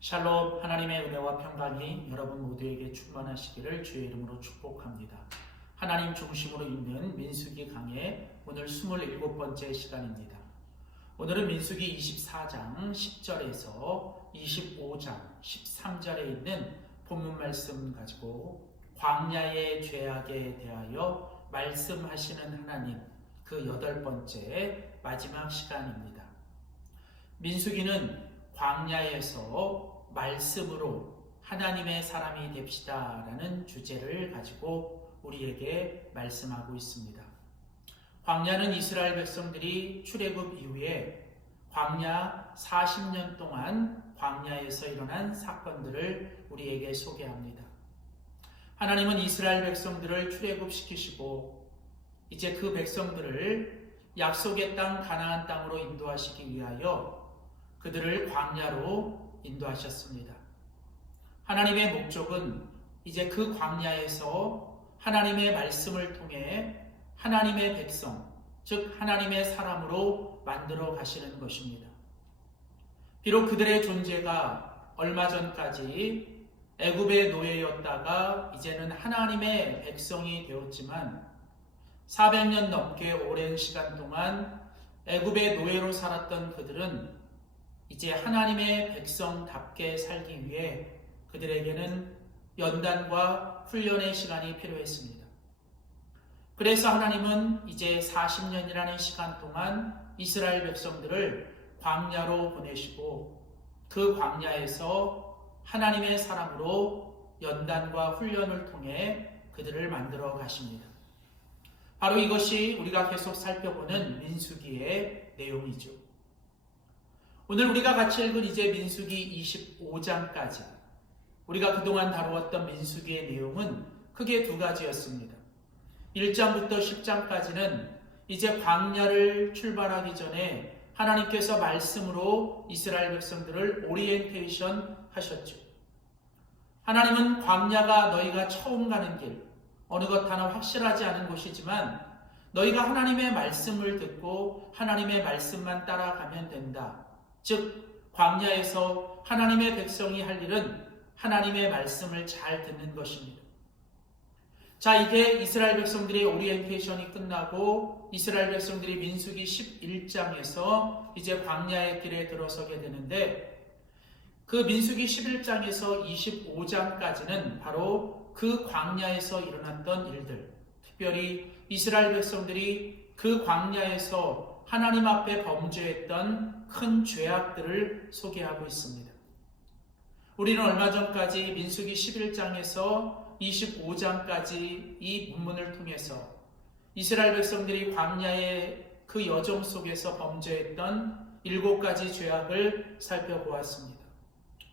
샬롬, 하나님의 은혜와 평강이 여러분 모두에게 충만하시기를 주의 이름으로 축복합니다. 하나님 중심으로 읽는 민수기 강의 오늘 27번째 시간입니다. 오늘은 민수기 24장 10절에서 25장 13절에 있는 본문 말씀 가지고 광야의 죄악에 대하여 말씀하시는 하나님, 그 8번째 마지막 시간입니다. 민수기는 광야에서 말씀으로 하나님의 사람이 됩시다 라는 주제를 가지고 우리에게 말씀하고 있습니다. 광야는 이스라엘 백성들이 출애굽 이후에 광야 40년 동안 광야에서 일어난 사건들을 우리에게 소개합니다. 하나님은 이스라엘 백성들을 출애굽시키시고 이제 그 백성들을 약속의 땅 가나안 땅으로 인도하시기 위하여 그들을 광야로 인도하셨습니다. 하나님의 목적은 이제 그 광야에서 하나님의 말씀을 통해 하나님의 백성, 즉 하나님의 사람으로 만들어 가시는 것입니다. 비록 그들의 존재가 얼마 전까지 애굽의 노예였다가 이제는 하나님의 백성이 되었지만 400년 넘게 오랜 시간 동안 애굽의 노예로 살았던 그들은 이제 하나님의 백성답게 살기 위해 그들에게는 연단과 훈련의 시간이 필요했습니다. 그래서 하나님은 이제 40년이라는 시간 동안 이스라엘 백성들을 광야로 보내시고 그 광야에서 하나님의 사람으로 연단과 훈련을 통해 그들을 만들어 가십니다. 바로 이것이 우리가 계속 살펴보는 민수기의 내용이죠. 오늘 우리가 같이 읽은 이제 민수기 25장까지 우리가 그동안 다루었던 민수기의 내용은 크게 두 가지였습니다. 1장부터 10장까지는 이제 광야를 출발하기 전에 하나님께서 말씀으로 이스라엘 백성들을 오리엔테이션 하셨죠. 하나님은 광야가 너희가 처음 가는 길, 어느 것 하나 확실하지 않은 곳이지만 너희가 하나님의 말씀을 듣고 하나님의 말씀만 따라가면 된다. 즉 광야에서 하나님의 백성이 할 일은 하나님의 말씀을 잘 듣는 것입니다. 자, 이게 이스라엘 백성들의 오리엔테이션이 끝나고 이스라엘 백성들이 민수기 11장에서 이제 광야의 길에 들어서게 되는데 그 민수기 11장에서 25장까지는 바로 그 광야에서 일어났던 일들, 특별히 이스라엘 백성들이 그 광야에서 하나님 앞에 범죄했던 큰 죄악들을 소개하고 있습니다. 우리는 얼마 전까지 민수기 11장에서 25장까지 이 본문을 통해서 이스라엘 백성들이 광야의 그 여정 속에서 범죄했던 7가지 죄악을 살펴보았습니다.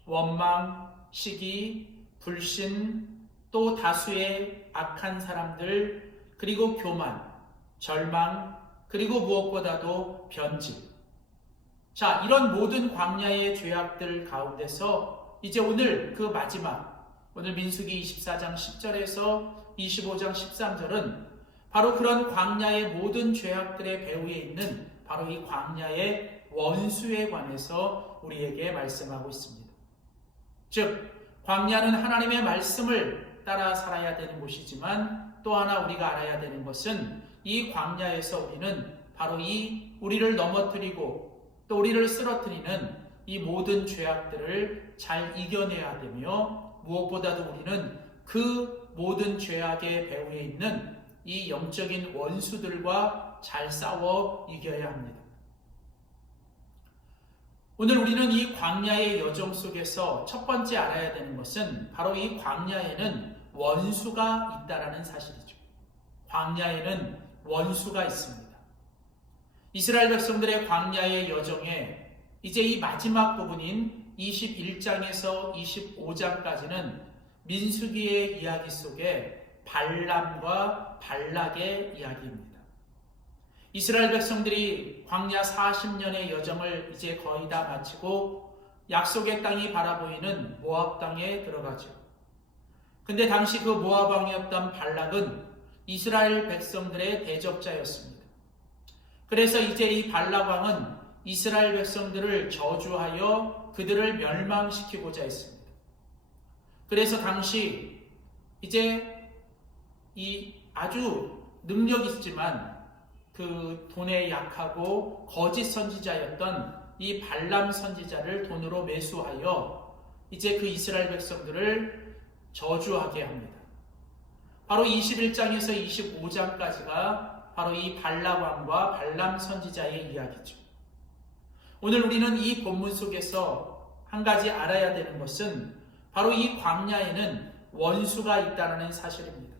원망, 시기, 불신, 또 다수의 악한 사람들, 그리고 교만, 절망, 그리고 무엇보다도 변질. 자, 이런 모든 광야의 죄악들 가운데서 이제 오늘 그 마지막, 오늘 민수기 24장 10절에서 25장 13절은 바로 그런 광야의 모든 죄악들의 배후에 있는 바로 이 광야의 원수에 관해서 우리에게 말씀하고 있습니다. 즉, 광야는 하나님의 말씀을 따라 살아야 되는 곳이지만 또 하나 우리가 알아야 되는 것은 이 광야에서 우리는 바로 이 우리를 넘어뜨리고 또 우리를 쓰러뜨리는 이 모든 죄악들을 잘 이겨내야 되며 무엇보다도 우리는 그 모든 죄악의 배후에 있는 이 영적인 원수들과 잘 싸워 이겨야 합니다. 오늘 우리는 이 광야의 여정 속에서 첫 번째 알아야 되는 것은 바로 이 광야에는 원수가 있다라는 사실이죠. 광야에는 원수가 있습니다. 이스라엘 백성들의 광야의 여정에 이제 이 마지막 부분인 21장에서 25장까지는 민수기의 이야기 속에 발람과 발락의 이야기입니다. 이스라엘 백성들이 광야 40년의 여정을 이제 거의 다 마치고 약속의 땅이 바라보이는 모압 땅에 들어가죠. 근데 당시 그 모압 왕이었던 발락은 이스라엘 백성들의 대적자였습니다. 그래서 이제 이 발락 왕은 이스라엘 백성들을 저주하여 그들을 멸망시키고자 했습니다. 그래서 당시 이제 이 아주 능력 있지만 그 돈에 약하고 거짓 선지자였던 이 발람 선지자를 돈으로 매수하여 이제 그 이스라엘 백성들을 저주하게 합니다. 바로 21장에서 25장까지가 바로 이 발락 왕과 발람 선지자의 이야기죠. 오늘 우리는 이 본문 속에서 한 가지 알아야 되는 것은 바로 이 광야에는 원수가 있다는 사실입니다.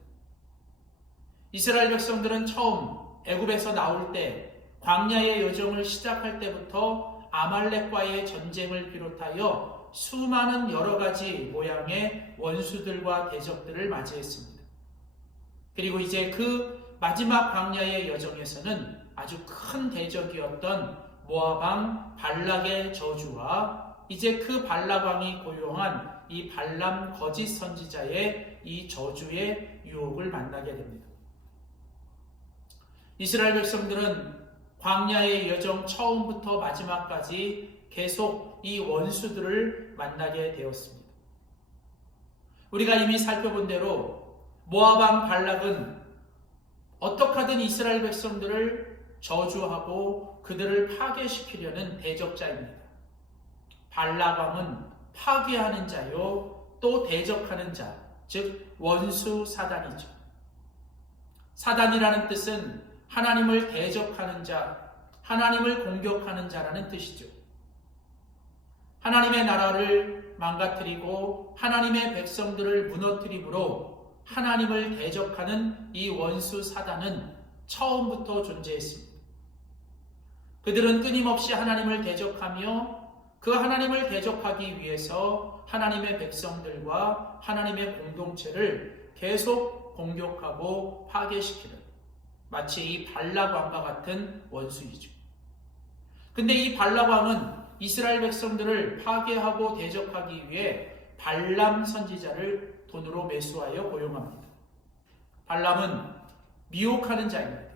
이스라엘 백성들은 처음 애굽에서 나올 때 광야의 여정을 시작할 때부터 아말렉과의 전쟁을 비롯하여 수많은 여러 가지 모양의 원수들과 대적들을 맞이했습니다. 그리고 이제 그 마지막 광야의 여정에서는 아주 큰 대적이었던 모압 왕 발락의 저주와 이제 그 발락 왕이 고용한 이 발람 거짓 선지자의 이 저주의 유혹을 만나게 됩니다. 이스라엘 백성들은 광야의 여정 처음부터 마지막까지 계속 이 원수들을 만나게 되었습니다. 우리가 이미 살펴본 대로 모압 왕 발락은 어떻게 하든 이스라엘 백성들을 저주하고 그들을 파괴시키려는 대적자입니다. 발락 왕은 파괴하는 자요 또 대적하는 자, 즉 원수 사단이죠. 사단이라는 뜻은 하나님을 대적하는 자, 하나님을 공격하는 자라는 뜻이죠. 하나님의 나라를 망가뜨리고 하나님의 백성들을 무너뜨림으로 하나님을 대적하는 이 원수 사단은 처음부터 존재했습니다. 그들은 끊임없이 하나님을 대적하며 그 하나님을 대적하기 위해서 하나님의 백성들과 하나님의 공동체를 계속 공격하고 파괴시키는 마치 이 발락 왕과 같은 원수이죠. 근데 이 발락 왕은 이스라엘 백성들을 파괴하고 대적하기 위해 발람 선지자를 돈으로 매수하여 고용합니다. 발람은 미혹하는 자입니다.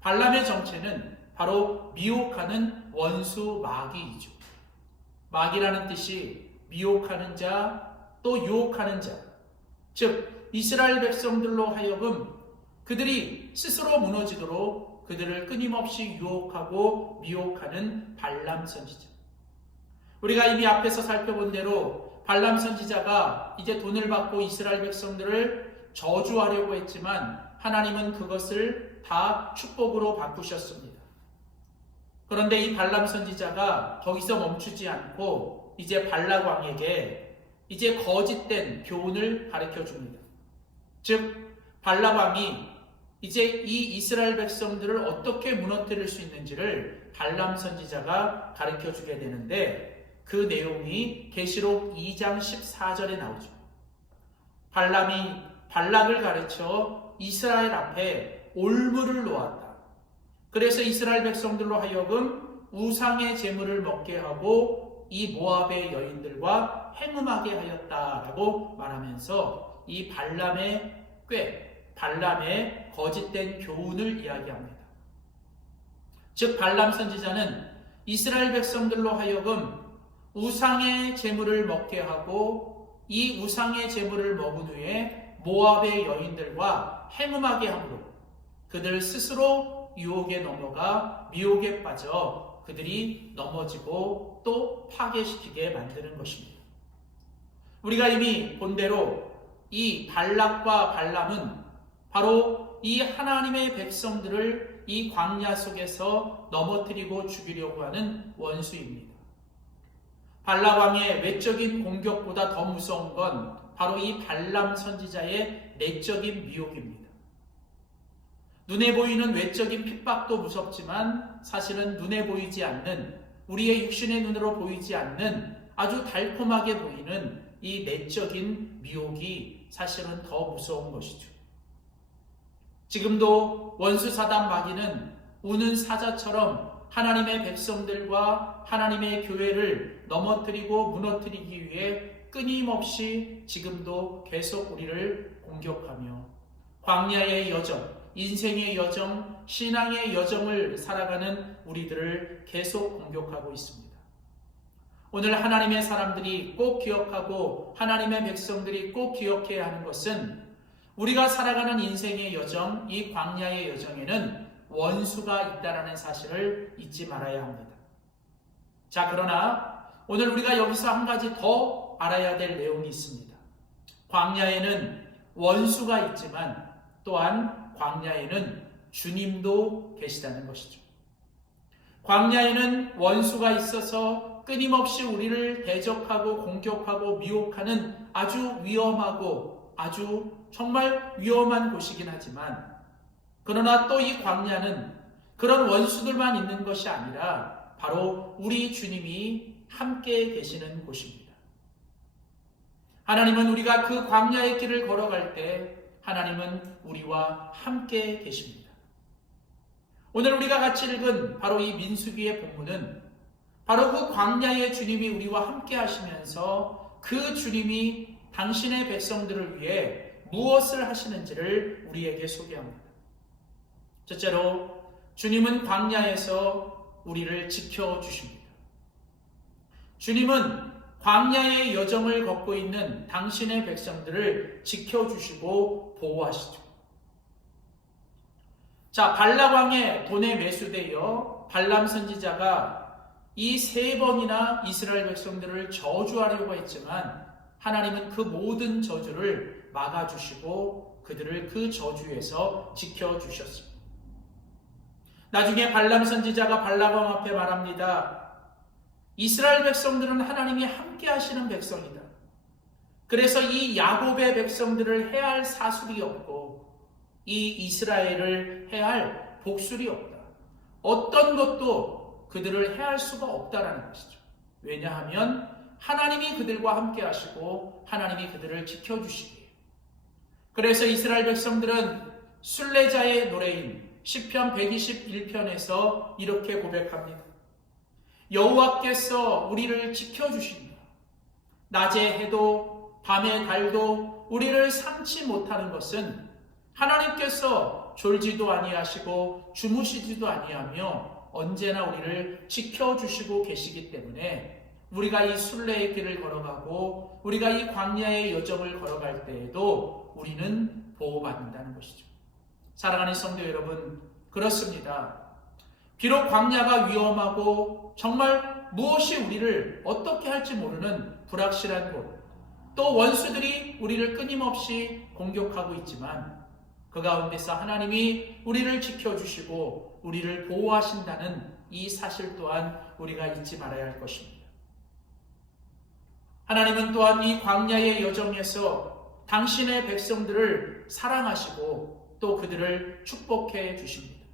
발람의 정체는 바로 미혹하는 원수 마귀이죠. 마귀라는 뜻이 미혹하는 자, 또 유혹하는 자, 즉 이스라엘 백성들로 하여금 그들이 스스로 무너지도록 그들을 끊임없이 유혹하고 미혹하는 발람 선지자. 우리가 이미 앞에서 살펴본 대로 발람 선지자가 이제 돈을 받고 이스라엘 백성들을 저주하려고 했지만 하나님은 그것을 다 축복으로 바꾸셨습니다. 그런데 이 발람 선지자가 거기서 멈추지 않고 이제 발락 왕에게 이제 거짓된 교훈을 가르쳐 줍니다. 즉 발락 왕이 이제 이 이스라엘 백성들을 어떻게 무너뜨릴 수 있는지를 발람 선지자가 가르쳐 주게 되는데 그 내용이 계시록 2장 14절에 나오죠. 발람이 발락을 가르쳐 이스라엘 앞에 올무를 놓았다. 그래서 이스라엘 백성들로 하여금 우상의 제물을 먹게 하고 이 모압의 여인들과 행음하게 하였다라고 말하면서 이 발람의 발람의 거짓된 교훈을 이야기합니다. 즉 발람 선지자는 이스라엘 백성들로 하여금 우상의 제물을 먹게 하고 이 우상의 제물을 먹은 후에 모압의 여인들과 행음하게 함으로 그들 스스로 유혹에 넘어가 미혹에 빠져 그들이 넘어지고 또 파괴시키게 만드는 것입니다. 우리가 이미 본 대로 이 발락과 발람은 바로 이 하나님의 백성들을 이 광야 속에서 넘어뜨리고 죽이려고 하는 원수입니다. 발락 왕의 외적인 공격보다 더 무서운 건 바로 이 발람 선지자의 내적인 미혹입니다. 눈에 보이는 외적인 핍박도 무섭지만 사실은 눈에 보이지 않는 우리의 육신의 눈으로 보이지 않는 아주 달콤하게 보이는 이 내적인 미혹이 사실은 더 무서운 것이죠. 지금도 원수 사단 마귀는 우는 사자처럼 하나님의 백성들과 하나님의 교회를 넘어뜨리고 무너뜨리기 위해 끊임없이 지금도 계속 우리를 공격하며 광야의 여정, 인생의 여정, 신앙의 여정을 살아가는 우리들을 계속 공격하고 있습니다. 오늘 하나님의 사람들이 꼭 기억하고 하나님의 백성들이 꼭 기억해야 하는 것은 우리가 살아가는 인생의 여정, 이 광야의 여정에는 원수가 있다는 사실을 잊지 말아야 합니다. 자, 그러나 오늘 우리가 여기서 한 가지 더 알아야 될 내용이 있습니다. 광야에는 원수가 있지만 또한 광야에는 주님도 계시다는 것이죠. 광야에는 원수가 있어서 끊임없이 우리를 대적하고 공격하고 미혹하는 아주 위험하고 아주 정말 위험한 곳이긴 하지만, 그러나 또 이 광야는 그런 원수들만 있는 것이 아니라 바로 우리 주님이 함께 계시는 곳입니다. 하나님은 우리가 그 광야의 길을 걸어갈 때 하나님은 우리와 함께 계십니다. 오늘 우리가 같이 읽은 바로 이 민수기의 본문은 바로 그 광야의 주님이 우리와 함께 하시면서 그 주님이 당신의 백성들을 위해 무엇을 하시는지를 우리에게 소개합니다. 첫째로 주님은 광야에서 우리를 지켜주십니다. 주님은 광야의 여정을 걷고 있는 당신의 백성들을 지켜주시고 보호하시죠. 자, 발락 왕의 돈에 매수되어 발람 선지자가 이 3번이나 이스라엘 백성들을 저주하려고 했지만 하나님은 그 모든 저주를 막아주시고 그들을 그 저주에서 지켜주셨습니다. 나중에 발람 선지자가 발락 왕 앞에 말합니다. 이스라엘 백성들은 하나님이 함께 하시는 백성이다. 그래서 이 야곱의 백성들을 해할 사술이 없고 이 이스라엘을 해할 복술이 없다. 어떤 것도 그들을 해할 수가 없다라는 것이죠. 왜냐하면 하나님이 그들과 함께 하시고 하나님이 그들을 지켜주시기에. 그래서 이스라엘 백성들은 순례자의 노래인 시편 121편에서 이렇게 고백합니다. 여호와께서 우리를 지켜주십니다. 낮의 해도 밤의 달도 우리를 삼지 못하는 것은 하나님께서 졸지도 아니하시고 주무시지도 아니하며 언제나 우리를 지켜주시고 계시기 때문에 우리가 이 순례의 길을 걸어가고 우리가 이 광야의 여정을 걸어갈 때에도 우리는 보호받는다는 것이죠. 사랑하는 성도 여러분, 그렇습니다. 비록 광야가 위험하고 정말 무엇이 우리를 어떻게 할지 모르는 불확실한 곳, 또 원수들이 우리를 끊임없이 공격하고 있지만 그 가운데서 하나님이 우리를 지켜주시고 우리를 보호하신다는 이 사실 또한 우리가 잊지 말아야 할 것입니다. 하나님은 또한 이 광야의 여정에서 당신의 백성들을 사랑하시고 또 그들을 축복해 주십니다.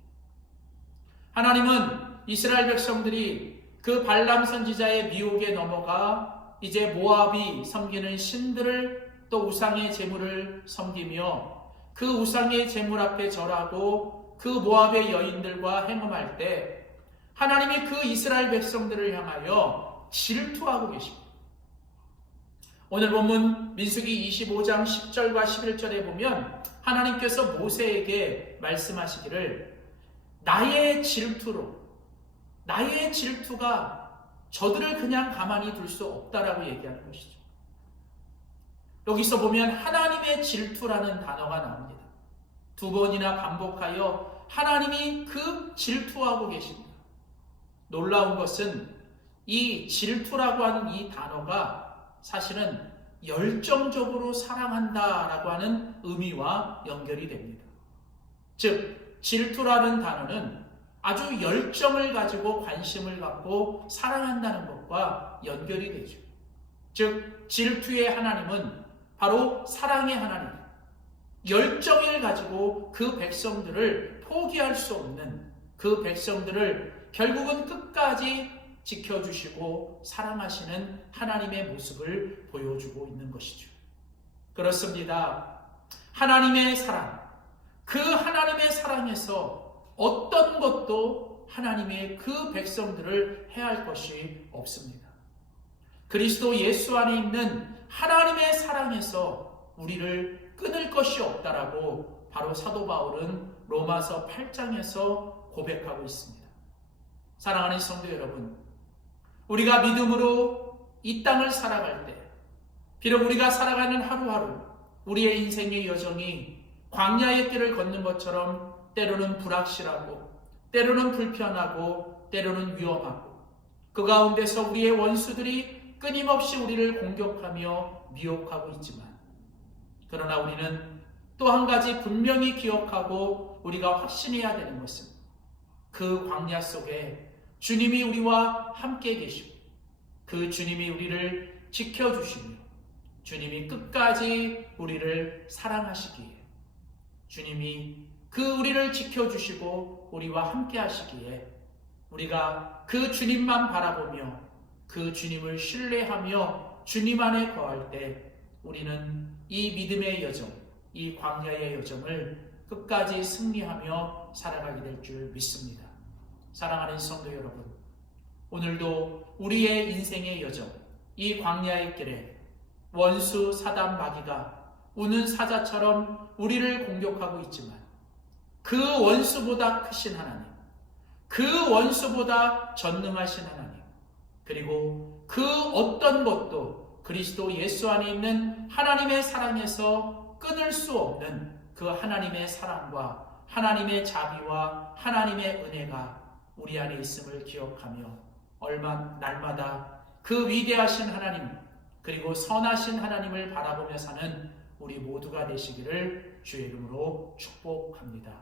하나님은 이스라엘 백성들이 그 발람 선지자의 미혹에 넘어가 이제 모압이 섬기는 신들을 또 우상의 제물을 섬기며 그 우상의 제물 앞에 절하고 그 모압의 여인들과 행음할 때 하나님이 그 이스라엘 백성들을 향하여 질투하고 계십니다. 오늘 본문 민수기 25장 10절과 11절에 보면 하나님께서 모세에게 말씀하시기를 나의 질투가 저들을 그냥 가만히 둘 수 없다라고 얘기하는 것이죠. 여기서 보면 하나님의 질투라는 단어가 나옵니다. 2번이나 반복하여 하나님이 그 질투하고 계십니다. 놀라운 것은 이 질투라고 하는 이 단어가 사실은 열정적으로 사랑한다라고 하는 의미와 연결이 됩니다. 즉, 질투라는 단어는 아주 열정을 가지고 관심을 갖고 사랑한다는 것과 연결이 되죠. 즉, 질투의 하나님은 바로 사랑의 하나님, 열정을 가지고 그 백성들을 포기할 수 없는 그 백성들을 결국은 끝까지 지켜주시고 사랑하시는 하나님의 모습을 보여주고 있는 것이죠. 그렇습니다. 하나님의 사랑, 그 하나님의 사랑에서 어떤 것도 하나님의 그 백성들을 해할 것이 없습니다. 그리스도 예수 안에 있는 하나님의 사랑에서 우리를 끊을 것이 없다라고 바로 사도 바울은 로마서 8장에서 고백하고 있습니다. 사랑하는 성도 여러분, 우리가 믿음으로 이 땅을 살아갈 때, 비록 우리가 살아가는 하루하루 우리의 인생의 여정이 광야의 길을 걷는 것처럼 때로는 불확실하고, 때로는 불편하고, 때로는 위험하고, 그 가운데서 우리의 원수들이 끊임없이 우리를 공격하며 미혹하고 있지만, 그러나 우리는 또 한 가지 분명히 기억하고 우리가 확신해야 되는 것은, 그 광야 속에 주님이 우리와 함께 계시고, 그 주님이 우리를 지켜주시며, 주님이 끝까지 우리를 사랑하시기에, 주님이 그 우리를 지켜주시고 우리와 함께 하시기에, 우리가 그 주님만 바라보며 그 주님을 신뢰하며 주님 안에 거할 때, 우리는 이 믿음의 여정, 이 광야의 여정을 끝까지 승리하며 살아가게 될 줄 믿습니다. 사랑하는 성도 여러분, 오늘도 우리의 인생의 여정, 이 광야의 길에 원수 사단 마귀가 우는 사자처럼 우리를 공격하고 있지만, 그 원수보다 크신 하나님, 그 원수보다 전능하신 하나님, 그리고 그 어떤 것도 그리스도 예수 안에 있는 하나님의 사랑에서 끊을 수 없는 그 하나님의 사랑과 하나님의 자비와 하나님의 은혜가 우리 안에 있음을 기억하며, 날마다 그 위대하신 하나님, 그리고 선하신 하나님을 바라보며 사는 우리 모두가 되시기를 주의 이름으로 축복합니다.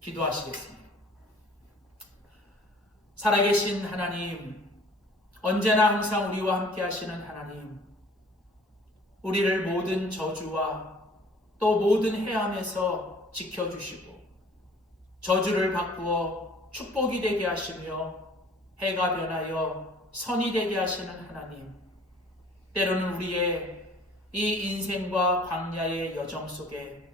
기도하시겠습니다. 살아계신 하나님, 언제나 항상 우리와 함께 하시는 하나님, 우리를 모든 저주와 또 모든 해함에서 지켜주시고, 저주를 바꾸어 축복이 되게 하시며 해가 변하여 선이 되게 하시는 하나님, 때로는 우리의 이 인생과 광야의 여정 속에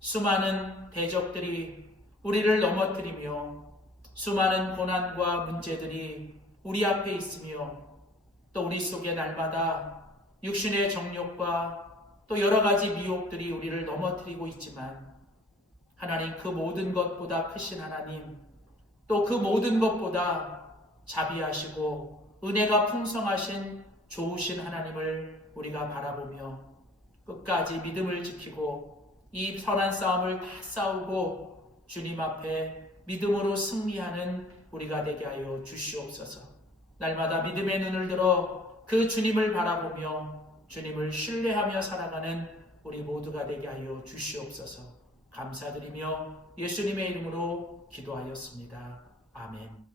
수많은 대적들이 우리를 넘어뜨리며, 수많은 고난과 문제들이 우리 앞에 있으며, 또 우리 속에 날마다 육신의 정욕과 또 여러 가지 미혹들이 우리를 넘어뜨리고 있지만, 하나님, 그 모든 것보다 크신 하나님, 또 그 모든 것보다 자비하시고 은혜가 풍성하신 좋으신 하나님을 우리가 바라보며 끝까지 믿음을 지키고 이 선한 싸움을 다 싸우고 주님 앞에 믿음으로 승리하는 우리가 되게 하여 주시옵소서. 날마다 믿음의 눈을 들어 그 주님을 바라보며 주님을 신뢰하며 살아가는 우리 모두가 되게 하여 주시옵소서. 감사드리며 예수님의 이름으로 기도하였습니다. 아멘.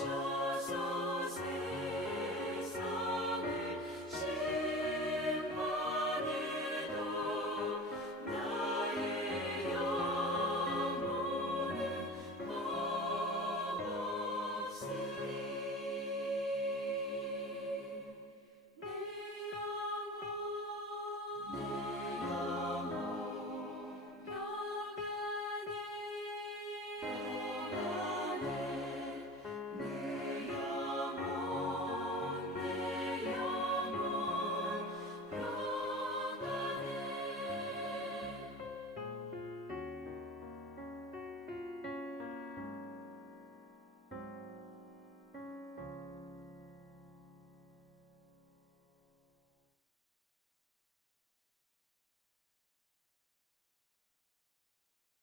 주옵소서.